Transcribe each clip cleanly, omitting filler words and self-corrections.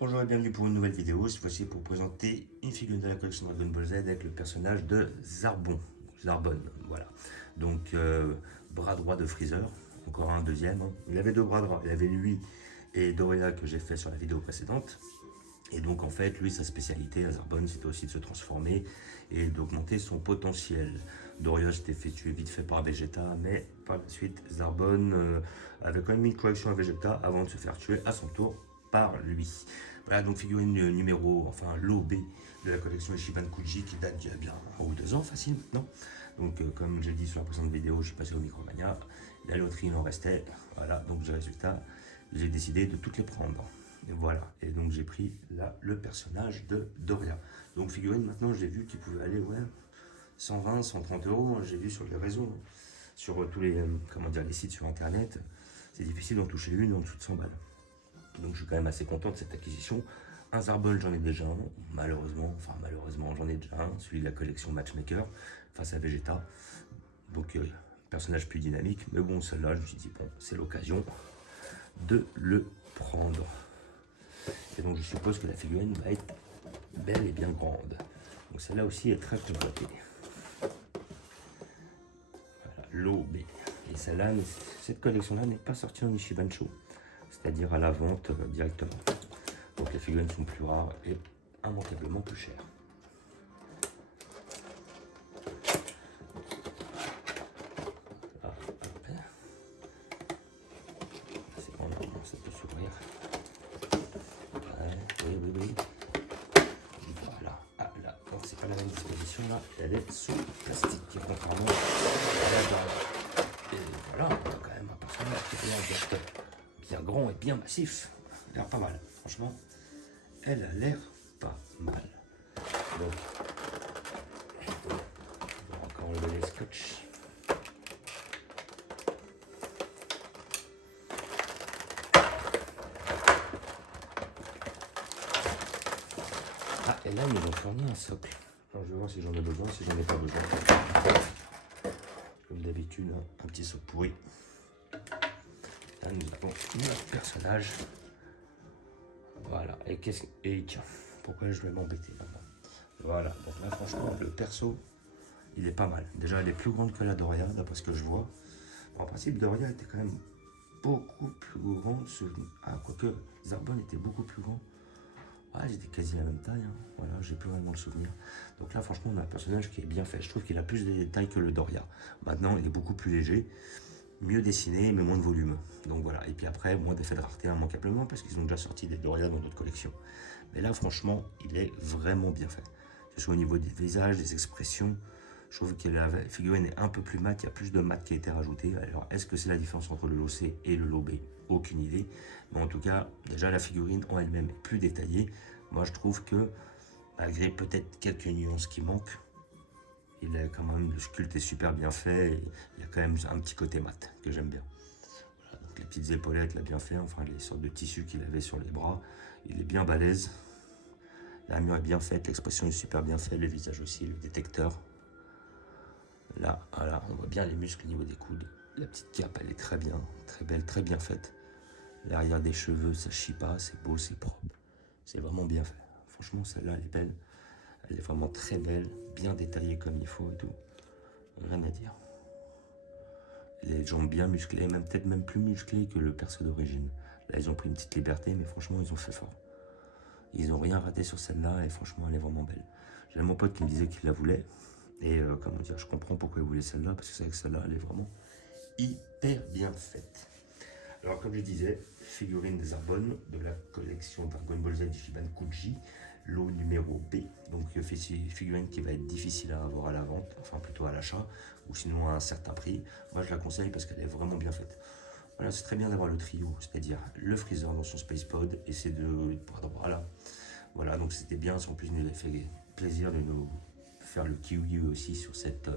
Bonjour et bienvenue pour une nouvelle vidéo, cette fois-ci pour présenter une figurine de la collection Dragon Ball Z avec le personnage de Zarbon, voilà. Donc bras droit de Freezer, encore un deuxième, hein. Il avait deux bras droits, il avait lui et Doria que j'ai fait sur la vidéo précédente. Et donc en fait, lui, sa spécialité à Zarbon, c'était aussi de se transformer et d'augmenter son potentiel. Doria s'était fait tuer vite fait par Vegeta, mais par la suite, Zarbon avait quand même mis une correction à Vegeta avant de se faire tuer à son tour par lui. Voilà, donc figurine numéro, enfin l'OB de la collection Ishiban Kuji qui date d'il y a bien 1 ou 2 ans, facile, non? Donc comme j'ai dit sur la précédente vidéo, je suis passé au Micromania, la loterie il en restait, voilà, donc le résultat, j'ai décidé de toutes les prendre. Et voilà, et donc j'ai pris là le personnage de Doria. Donc figurine, maintenant j'ai vu qu'il pouvait aller, ouais, 120, 130 euros, j'ai vu sur les réseaux, sur tous les, comment dire, les sites sur internet, c'est difficile d'en toucher une en dessous de 100 balles. Donc je suis quand même assez content de cette acquisition. Un Zarbol, j'en ai déjà un, malheureusement, j'en ai déjà un, celui de la collection Matchmaker, face à Vegeta. Donc personnage plus dynamique, mais bon, celle-là, je me suis dit, bon, c'est l'occasion de le prendre. Et donc je suppose que la figurine va être belle et bien grande. Donc celle-là aussi est très convoitée. Voilà, l'OB. Et celle-là, cette collection-là n'est pas sortie en Ishiban Show, c'est-à-dire à la vente directement. Donc les figurines sont plus rares et immanquablement plus chères. Ah, c'est bon, normalement ça peut s'ouvrir. Ouais, oui. Voilà. Ah là, c'est pas la même disposition là, elle est sous plastique, contrairement à la base. Et voilà, on a quand même un personnage qui a l'air d'être bien grand et bien massif. Elle a l'air pas mal, franchement. Elle a l'air pas mal. Donc, on va encore enlever les scotch. Ah, et là, ils nous ont fourni un socle. Alors, je vais voir si j'en ai besoin, si j'en ai pas besoin. Comme d'habitude, un petit socle pourri. Là, nous avons notre personnage. Voilà, et tiens, pourquoi je vais m'embêter maintenant? Voilà, donc là franchement le perso il est pas mal. Déjà elle est plus grande que la Doria d'après ce que je vois. En principe Doria était quand même beaucoup plus grand. Ah quoique Zarbon était beaucoup plus grand. Ouais, j'étais quasi la même taille, hein. Voilà, j'ai plus vraiment le souvenir. Donc là franchement on a un personnage qui est bien fait. Je trouve qu'il a plus de détails que le Doria. Maintenant il est beaucoup plus léger, mieux dessiné mais moins de volume. Donc voilà, et puis après moins d'effets de rareté immanquablement parce qu'ils ont déjà sorti des Doria dans d'autres collections. Mais là franchement il est vraiment bien fait. Que ce soit au niveau des visages, des expressions, je trouve que la figurine est un peu plus mat, il y a plus de mat qui a été rajouté. Alors est-ce que c'est la différence entre le LOC et le LOB? Aucune idée. Mais en tout cas, déjà la figurine en elle-même est plus détaillée. Moi je trouve que malgré peut-être quelques nuances qui manquent, il est quand même, le sculpte est super bien fait, et il y a quand même un petit côté mat que j'aime bien. Voilà, donc les petites épaulettes, il a bien fait, enfin les sortes de tissus qu'il avait sur les bras, il est bien balèze. L'armure est bien faite, l'expression est super bien faite, le visage aussi, le détecteur. Là, voilà, on voit bien les muscles au niveau des coudes. La petite cape, elle est très bien, très belle, très bien faite. L'arrière des cheveux, ça chie pas, c'est beau, c'est propre. C'est vraiment bien fait. Franchement, celle-là, elle est belle. Elle est vraiment très belle, bien détaillée comme il faut et tout. Rien à dire. Les jambes bien musclées, même peut-être même plus musclées que le perso d'origine. Là, ils ont pris une petite liberté, mais franchement, ils ont fait fort. Ils n'ont rien raté sur celle-là et franchement, elle est vraiment belle. J'ai mon pote qui me disait qu'il la voulait. Et comment dire, je comprends pourquoi il voulait celle-là, parce que c'est vrai que celle-là, elle est vraiment hyper bien faite. Alors, comme je disais, figurine des Zarbon de la collection Dragon Ball Z Ichiban Kuji, lot numéro B. Donc, figurine qui va être difficile à avoir à la vente, enfin plutôt à l'achat, ou sinon à un certain prix. Moi, je la conseille parce qu'elle est vraiment bien faite. Voilà, c'est très bien d'avoir le trio, c'est-à-dire le Freezer dans son Space Pod et ses deux bras droits là. Voilà, donc c'était bien. En plus, il nous a fait plaisir de nous faire le kiwi aussi sur cette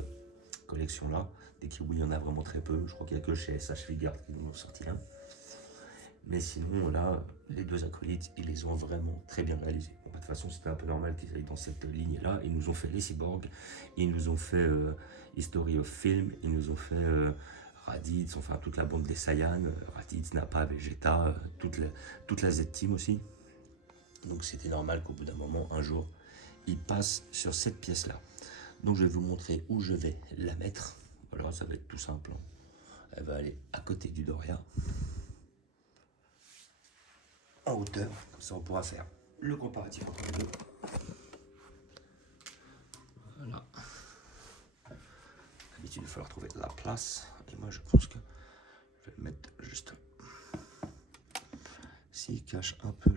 collection là. Des kiwis, il y en a vraiment très peu. Je crois qu'il n'y a que chez SH Figure qui nous ont sorti un. Mais sinon, là, les deux acolytes, ils les ont vraiment très bien réalisés. Bon, de toute façon, c'était un peu normal qu'ils aillent dans cette ligne-là. Ils nous ont fait les cyborgs, ils nous ont fait History of Film, ils nous ont fait Raditz, enfin toute la bande des Saiyans, Raditz, Nappa, Vegeta, toute la Z-Team aussi. Donc c'était normal qu'au bout d'un moment, un jour, il passe sur cette pièce-là. Donc je vais vous montrer où je vais la mettre. Voilà, ça va être tout simple. Elle va aller à côté du Doria, en hauteur, comme ça on pourra faire le comparatif entre les deux. Voilà. D'habitude, il va falloir trouver la place. Et moi, je pense que je vais le mettre juste. S'il cache un peu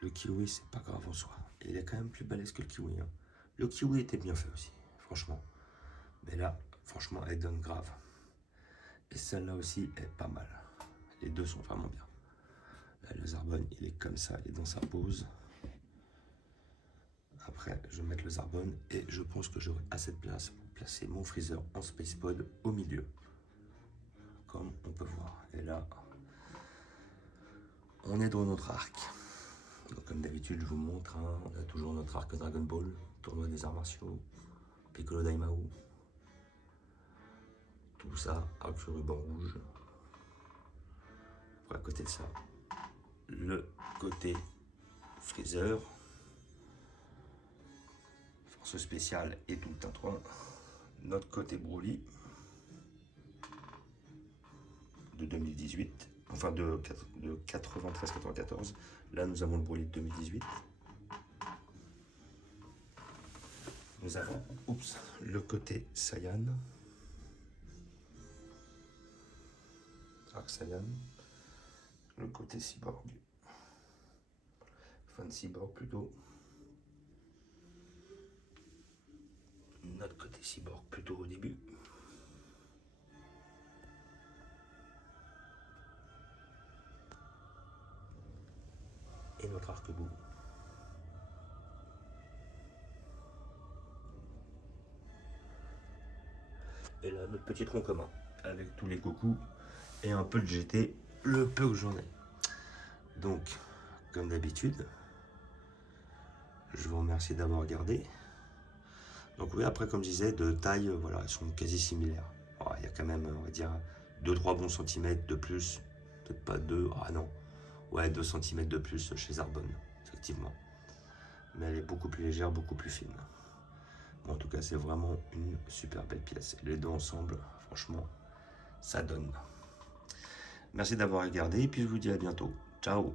le kiwi, c'est pas grave en soi. Et il est quand même plus balèze que le kiwi. Hein. Le kiwi était bien fait aussi, franchement. Mais là, franchement, elle donne grave. Et celle-là aussi est pas mal. Les deux sont vraiment bien. Là, le Zarbon, il est comme ça, il est dans sa pose. Après, je vais mettre le Zarbon et je pense que j'aurai assez de place pour placer mon freezer en Space Pod au milieu. Comme on peut voir. Et là, on est dans notre arc. Donc, comme d'habitude, je vous montre, hein, on a toujours notre arc Dragon Ball, tournoi des arts martiaux, Piccolo Daimao. Tout ça avec le ruban rouge. Après, à côté de ça, le côté freezer, force spéciale et tout le tintouin. Notre côté Broly de 2018, enfin de 93-94. Là, nous avons le Broly de 2018. Nous avons le côté Saiyan, Arc Saiyan, le côté Cyborg, fin de Cyborg plutôt, notre côté Cyborg plutôt au début, et notre arc-bout. Et là, notre petit tronc commun, avec tous les coucous et un peu de GT, le peu que j'en ai. Donc, comme d'habitude, je vous remercie d'avoir regardé. Donc oui, après, comme je disais, de taille, voilà, elles sont quasi similaires. Alors, il y a quand même, on va dire, 2-3 bons centimètres de plus. Peut-être pas 2, ah non. Ouais, 2 cm de plus chez Zarbon, effectivement. Mais elle est beaucoup plus légère, beaucoup plus fine. Bon, en tout cas, c'est vraiment une super belle pièce. Les deux ensemble, franchement, ça donne. Merci d'avoir regardé et puis je vous dis à bientôt. Ciao!